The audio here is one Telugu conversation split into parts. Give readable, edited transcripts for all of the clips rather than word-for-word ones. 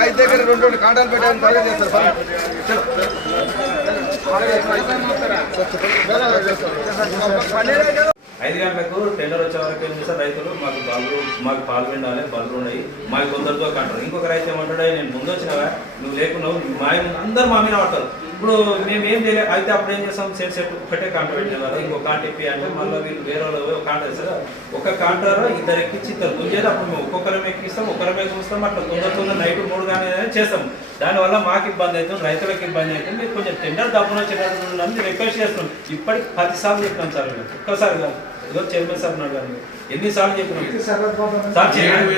రైతు దగ్గర 2 కాంటాలు పెట్టాలని త్వరగా చేస్తారు. 5 గంటలకు టెండర్ వచ్చే వరకు ఏం చేస్తారు రైతులు మాకు పాలు పిండాలి, బదులు ఉన్నాయి, మాకు కొందరితో కంటారు. ఇంకొక రైతు ఏమంటాడు, నేను ముందు వచ్చినావా, నువ్వు లేకున్నావు, అందరు మా మీద పడతారు. ఇప్పుడు మేము ఏం చేయలేదు. అయితే అప్పుడు ఏం చేస్తాం, సెట్ ఒకటే కాంట పెట్టిన ఇంకో కాంట ఇప్పి అంటే మళ్ళీ వీళ్ళు వేరే వాళ్ళు ఒక కాంట వేస్తారు. ఒక కాంటారో 2 ఎక్కించి ఇద్దరు గుంజేది. అప్పుడు మేము ఒక్కొక్కరం ఎక్కిస్తాం, ఒక్కరం ఎక్కిస్తాం. అట్లా తొందర నైట్ 3 కానీ చేస్తాం. దానివల్ల మాకు ఇబ్బంది అవుతుంది, రైతులకు ఇబ్బంది అవుతుంది. మీరు కొంచెం టెండర్ డబ్బున వచ్చేటట్టు రిక్వెస్ట్ చేస్తున్నాం. ఇప్పటికి 10 సార్లు చెప్తాం సార్, ఒక్కసారి కాదు. ఏదో చైర్మన్ సార్ ఉన్నాడు కానీ ఎన్నిసార్లు చెప్పినాం సార్,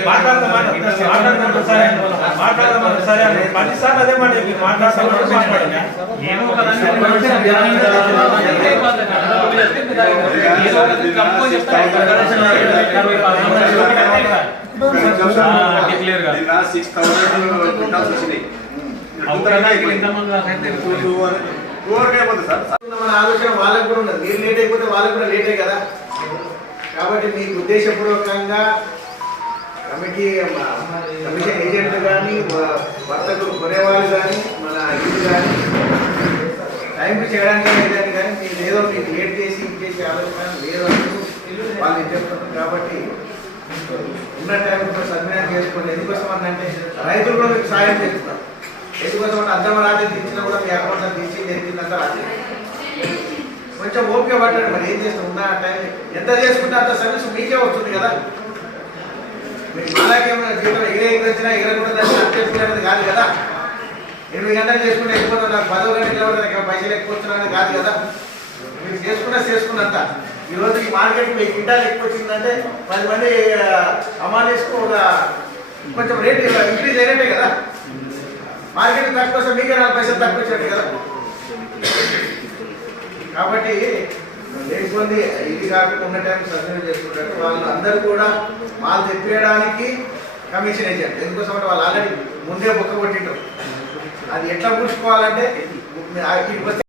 మాట్లాడదాం సరే 10 సార్లు అదే మాట చెప్పి మాట్లాడతాం. మన ఆలోచన వాళ్ళకు కూడా ఉన్నది. మీరు లేట్ అయిపోతే వాళ్ళకు కూడా లేటే కదా. కాబట్టి మీకు ఉద్దేశపూర్వకంగా కమిషన్ ఏజెంట్లు కానీ, వర్తకులు కొనేవాళ్ళు కానీ, మన ఇది కానీ టైంకి చేయడానికి లేదని కానీ మీరు ఏదో మీకు లేట్ చేసి ఇంకేసి ఆలోచన లేదు అంటూ వాళ్ళు చెప్తున్నారు. కాబట్టి ఉన్న టైం సద్వినియోగం చేసుకోండి. ఎందుకోసం అంటే రైతులు కూడా మీకు సాయం చేస్తున్నారు. ఎందుకోసం అంటే అర్థం రాత్రి తెచ్చినా కూడా మీ అకౌంట్లో తెచ్చి జరిగిందంతా రాత్రి కొంచెం ఓపిక పట్టాడు. మరి ఏం చేస్తాం, ఉన్న టైం ఎంత చేసుకుంటే అంత సర్వీస్ మీకే వస్తుంది కదా. మీకు మాలాకేమైనా జీవితం వచ్చినా ఎగరకుండా దాన్ని అర్థం కాదు కదా. 8 గంటలు చేసుకుంటే ఎక్కువ, నాకు 10 గంటలు నిలబడి పైసలు ఎక్కువ వచ్చినా కాదు కదా. మీరు చేసుకున్నంత ఈరోజు ఈ మార్కెట్ మీకు క్వింటాల్ ఎక్కువ వచ్చిందంటే 10 మంది అమాలేసుకు కొంచెం రేట్ ఇంక్రీజ్ అయినట్టే కదా. మార్కెట్ తక్కువ వస్తే మీకే 4 పైసలు తక్కువ వచ్చినట్టు కదా. కాబట్టి లేకపోతే ఇది కాకుండా ఉన్న టైం సద్వినియోగం చేసుకుంటారు. వాళ్ళు అందరూ కూడా మాల్ తెప్పించడానికి కమిషన్ ఏజెంట్. ఎందుకోసం అంటే వాళ్ళు ఆల్రెడీ ముందే బుక్క కొట్టింటారు. అది ఎట్లా పూడ్చుకోవాలంటే ఇక్కడికి వస్తే